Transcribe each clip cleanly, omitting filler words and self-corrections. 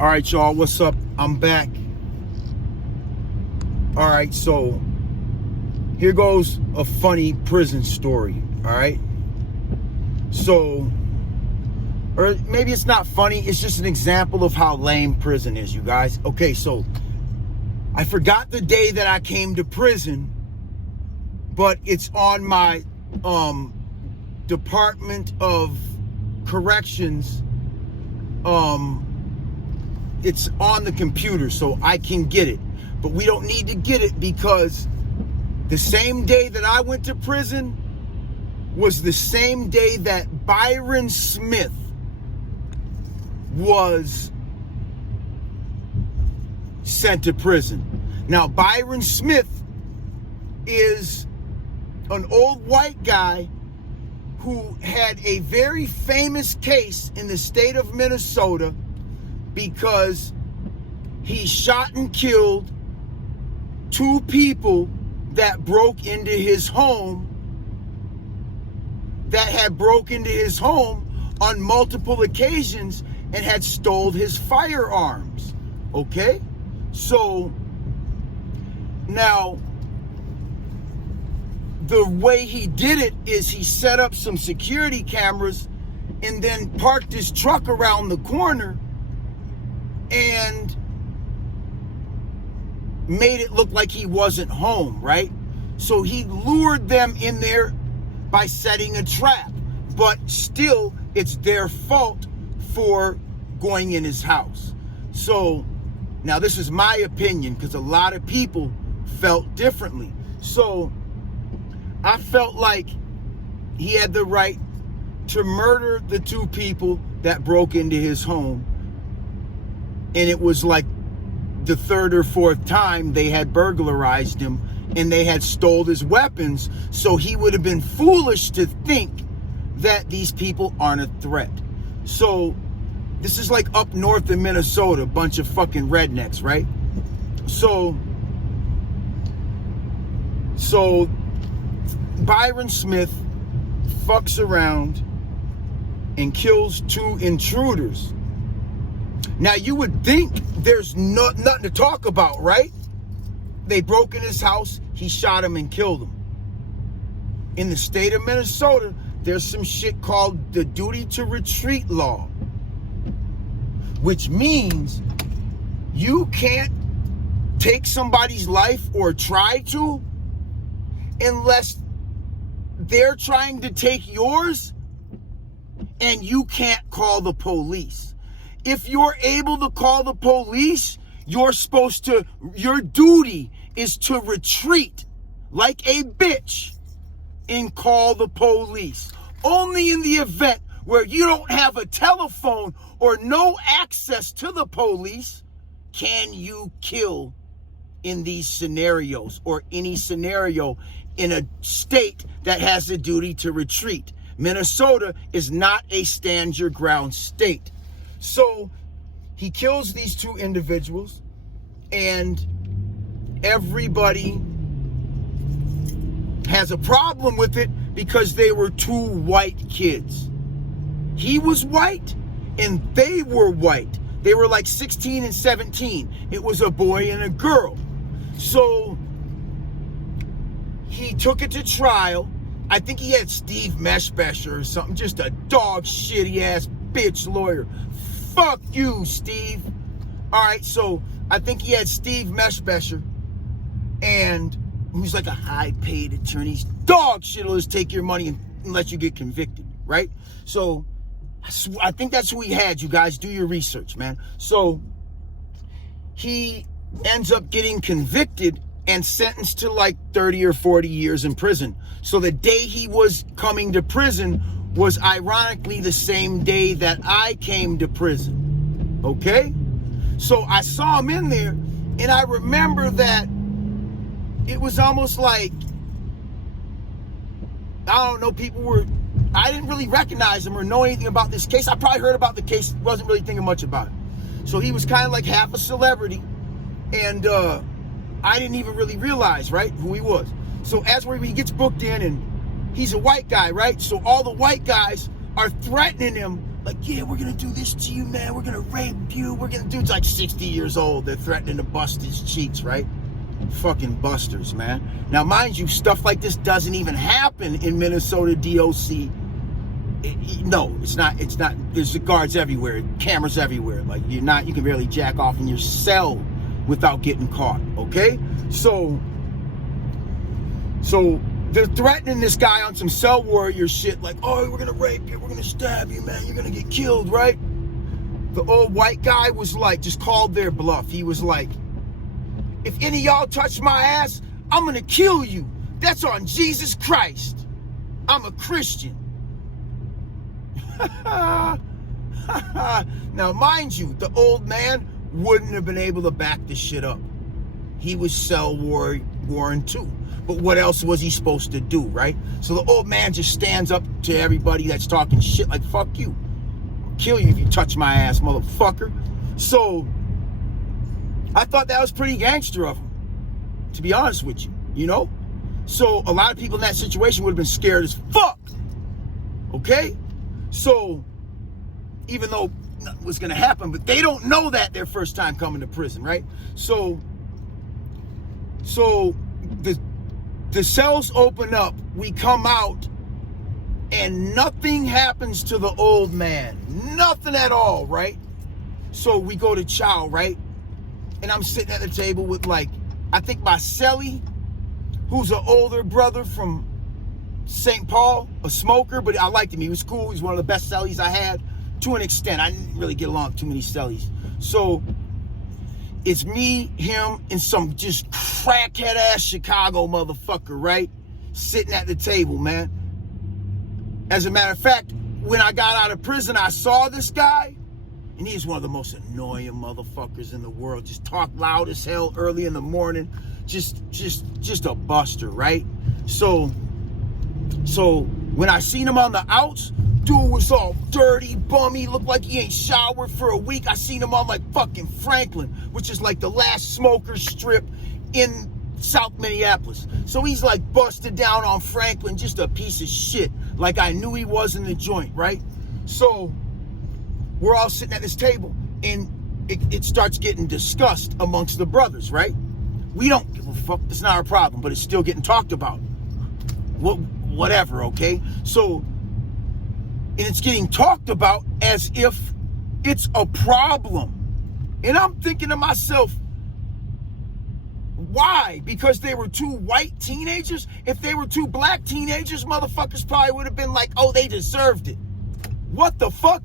All right, y'all, what's up? I'm back. All right, so here goes a funny prison story, all right? So, or maybe it's not funny, it's just an example of how lame prison is, you guys. Okay, so I forgot the day that I came to prison, but it's on my Department of Corrections. It's on the computer, so I can get it. But we don't need to get it because the same day that I went to prison was the same day that BYRON SMITH was sent to prison. Now, BYRON SMITH is an old white guy who had a very famous case in the state of Minnesota because he shot and killed two people that broke into his home, that had broke into his home on multiple occasions and had stole his firearms. Okay? So now the way he did it is he set up some security cameras and then parked his truck around the corner and made it look like he wasn't home, right? So he lured them in there by setting a trap, but still it's their fault for going in his house. So now this is my opinion because a lot of people felt differently. So I felt like he had the right to murder the two people that broke into his home. And it was like the third or fourth time they had burglarized him and they had stole his weapons. So he would have been foolish to think that these people aren't a threat. So this is like up north in Minnesota, a bunch of fucking rednecks, right? So BYRON SMITH fucks around and kills two intruders. Now, you would think there's nothing to talk about, right? They broke in his house, he shot him and killed him. In the state of Minnesota, there's some shit called the duty to retreat law, which means you can't take somebody's life or try to unless they're trying to take yours, and you can't call the police. If you're able to call the police, your duty is to retreat like a bitch and call the police. Only in the event where you don't have a telephone or no access to the police can you kill in these scenarios, or any scenario in a state that has a duty to retreat. Minnesota is not a stand your ground state. So he kills these two individuals and everybody has a problem with it because they were two white kids. He was white and they were white. They were like 16 and 17. It was a boy and a girl. So he took it to trial. I think he had Steve Meshbesher or something, just a dog shitty ass bitch lawyer. Fuck you, Steve. All right, so I think he had Steve Meshbesher, and who's like a high-paid attorney. Dog shit will just take your money and let you get convicted, right? So I think that's who he had. You guys do your research, man. So he ends up getting convicted and sentenced to like 30 or 40 years in prison. So the day he was coming to prison was ironically the same day that I came to prison. Okay? So I saw him in there, and I remember that it was almost like, I don't know, I didn't really recognize him or know anything about this case. I probably heard about the case, wasn't really thinking much about it. So he was kind of like half a celebrity, and I didn't even really realize, right, who he was. So as he gets booked in, and he's a white guy, right? So all the white guys are threatening him Like, yeah, we're gonna do this to you, man. We're gonna rape you. Dude's like 60 years old. They're threatening to bust his cheeks, right? Fucking busters, man. Now, mind you, stuff like this doesn't even happen in Minnesota DOC. No, it's not. There's guards everywhere, cameras everywhere. Like, you can barely jack off in your cell without getting caught, okay? So they're threatening this guy on some cell warrior shit, like, oh, we're gonna rape you, we're gonna stab you, man, you're gonna get killed, right? The old white guy was like, just called their bluff. He was like, if any of y'all touch my ass, I'm gonna kill you. That's on Jesus Christ. I'm a Christian. Now, mind you, the old man wouldn't have been able to back this shit up. He was cell warring too. But what else was he supposed to do, right? So the old man just stands up to everybody that's talking shit like, fuck you. I'll kill you if you touch my ass, motherfucker. So I thought that was pretty gangster of him, to be honest with you, you know? So a lot of people in that situation would have been scared as fuck, okay? So even though nothing was gonna happen, but they don't know that their first time coming to prison, right? So the cells open up, we come out, and nothing happens to the old man. Nothing at all, right? So we go to chow, right? And I'm sitting at the table with, like, I think my cellie, who's an older brother from St. Paul, a smoker, but I liked him. He was cool. He's one of the best cellies I had to an extent. I didn't really get along with too many cellies. So it's me, him, and some just crackhead ass Chicago motherfucker, right? Sitting at the table, man. As a matter of fact, when I got out of prison, I saw this guy, and he's one of the most annoying motherfuckers in the world. Just talk loud as hell early in the morning. Just a buster, right? So when I seen him on the outs, dude was all dirty, bummy, looked like he ain't showered for a week. I seen him on like fucking Franklin, which is like the last smoker strip in South Minneapolis. So he's like busted down on Franklin, just a piece of shit, like I knew he was in the joint, right? So we're all sitting at this table, and it starts getting discussed amongst the brothers, right? We don't give a fuck, it's not our problem, but it's still getting talked about. Whatever, okay? So, and it's getting talked about as if it's a problem. And I'm thinking to myself, why? Because they were two white teenagers? If they were two black teenagers, motherfuckers probably would have been like, oh, they deserved it. What the fuck?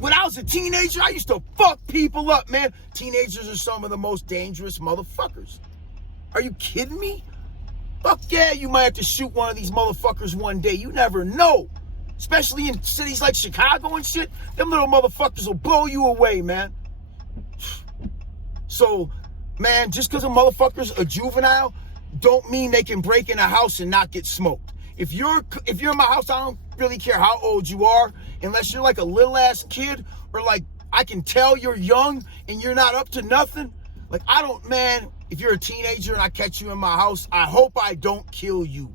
When I was a teenager, I used to fuck people up, man. Teenagers are some of the most dangerous motherfuckers. Are you kidding me? Fuck yeah, you might have to shoot one of these motherfuckers one day. You never know. Especially in cities like Chicago and shit. Them little motherfuckers will blow you away, man. So, man, just because a motherfucker's a juvenile, don't mean they can break in a house and not get smoked. If you're in my house, I don't really care how old you are, unless you're like a little ass kid, or like I can tell you're young and you're not up to nothing. Like, I don't, man, if you're a teenager and I catch you in my house, I hope I don't kill you.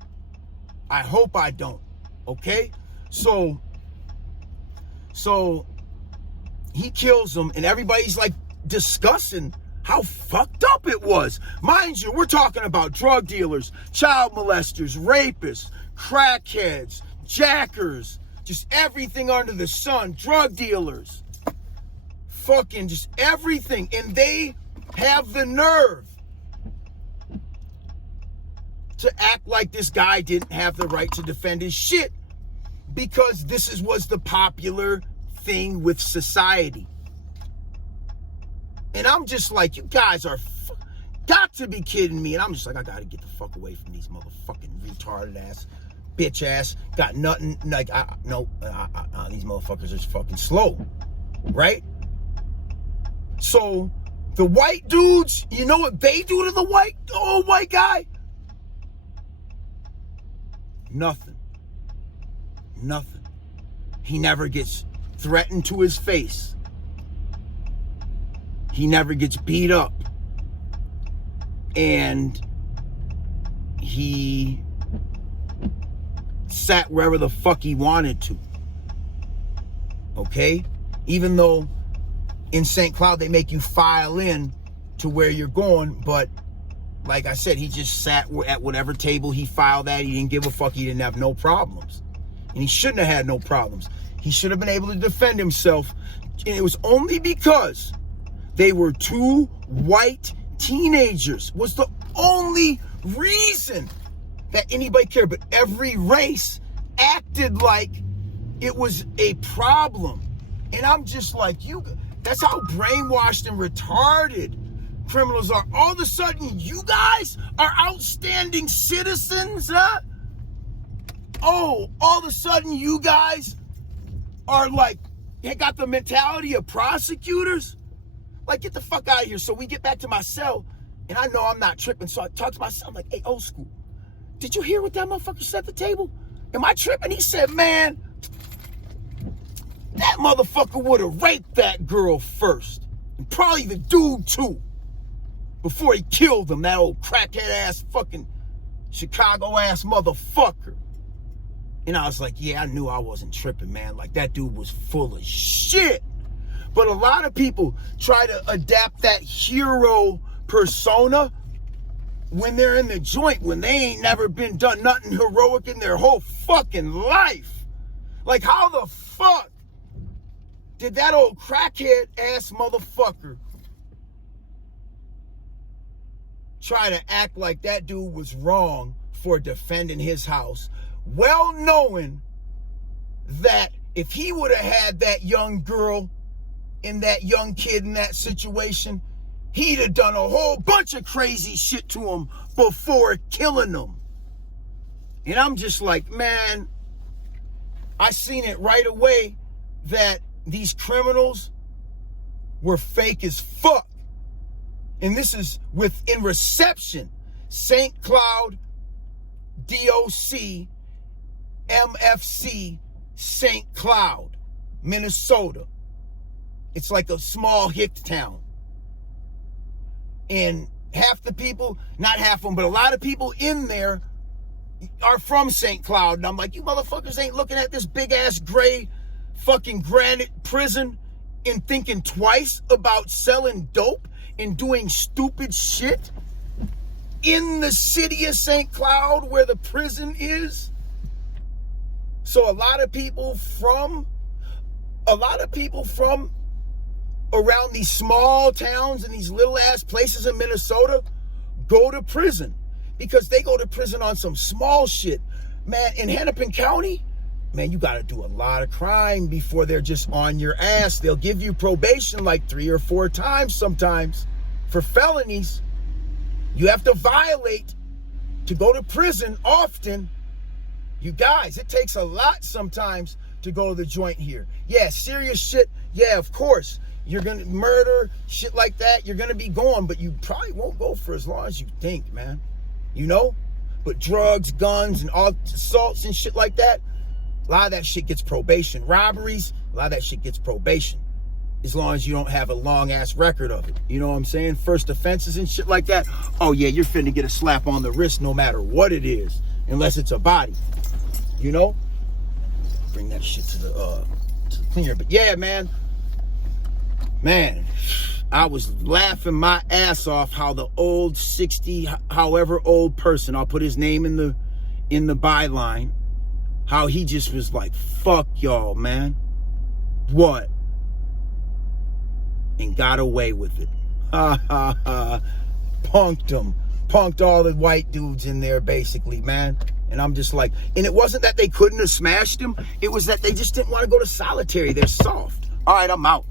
I hope I don't, okay? So he kills him, and everybody's like discussing how fucked up it was. Mind you, we're talking about drug dealers, child molesters, rapists, crackheads, jackers, just everything under the sun, drug dealers, fucking just everything. And they have the nerve to act like this guy didn't have the right to defend his shit, because this was the popular thing with society. And I'm just like, you guys are got to be kidding me. And I'm just like, I gotta get the fuck away from these motherfucking retarded ass, bitch ass, got nothing, like, these motherfuckers are fucking slow, right? So the white dudes, you know what they do to the old white guy? Nothing. He never gets threatened to his face. He never gets beat up. And he sat wherever the fuck he wanted to. okay? Even though in St. Cloud, they make you file in to where you're going, but like I said, he just sat at whatever table he filed at. He didn't give a fuck. He didn't have no problems. And he shouldn't have had no problems. He should have been able to defend himself. And it was only because they were two white teenagers was the only reason that anybody cared. But every race acted like it was a problem. And I'm just like, that's how brainwashed and retarded criminals are. All of a sudden, you guys are outstanding citizens, huh? Oh, all of a sudden, you guys are like, they got the mentality of prosecutors? Like, get the fuck out of here. So we get back to my cell, and I know I'm not tripping, so I talk to my son, I'm like, hey, old school, did you hear what that motherfucker said at the table? Am I tripping? He said, man, that motherfucker would have raped that girl first. And probably the dude, too. Before he killed him, that old crackhead-ass fucking Chicago-ass motherfucker. And I was like, yeah, I knew I wasn't tripping, man. Like, that dude was full of shit. But a lot of people try to adapt that hero persona when they're in the joint, when they ain't never been done nothing heroic in their whole fucking life. Like, how the fuck did that old crackhead-ass motherfucker try to act like that dude was wrong for defending his house, well knowing that if he would have had that young girl and that young kid in that situation, he'd have done a whole bunch of crazy shit to him before killing them. And I'm just like, man, I seen it right away that these criminals were fake as fuck. And this is within reception. St. Cloud, DOC, MFC, St. Cloud, Minnesota. It's like a small hick town. And half the people, not half of them, but a lot of people in there are from St. Cloud. And I'm like, you motherfuckers ain't looking at this big-ass gray fucking granite prison and thinking twice about selling dope and doing stupid shit in the city of St. Cloud where the prison is. So a lot of people from around these small towns and these little ass places in Minnesota go to prison because they go to prison on some small shit. Man, in Hennepin County, man, you got to do a lot of crime before they're just on your ass. They'll give you probation like 3 or 4 times sometimes for felonies. You have to violate to go to prison often. You guys, it takes a lot sometimes to go to the joint here. Yeah, serious shit. Yeah, of course. You're going to murder, shit like that. You're going to be going, but you probably won't go for as long as you think, man. You know? But drugs, guns, and all assaults and shit like that, a lot of that shit gets probation. Robberies, a lot of that shit gets probation. As long as you don't have a long-ass record of it. You know what I'm saying? First offenses and shit like that. Oh, yeah, you're finna get a slap on the wrist no matter what it is. Unless it's a body. You know? Bring that shit to the cleaner. But yeah, man. Man, I was laughing my ass off how the old 60, however old person, I'll put his name in the byline, how he just was like, fuck y'all, man. What? And got away with it. Ha ha ha. Punked them. Punked all the white dudes in there, basically, man. And I'm just like, and it wasn't that they couldn't have smashed him. It was that they just didn't want to go to solitary. They're soft. All right, I'm out.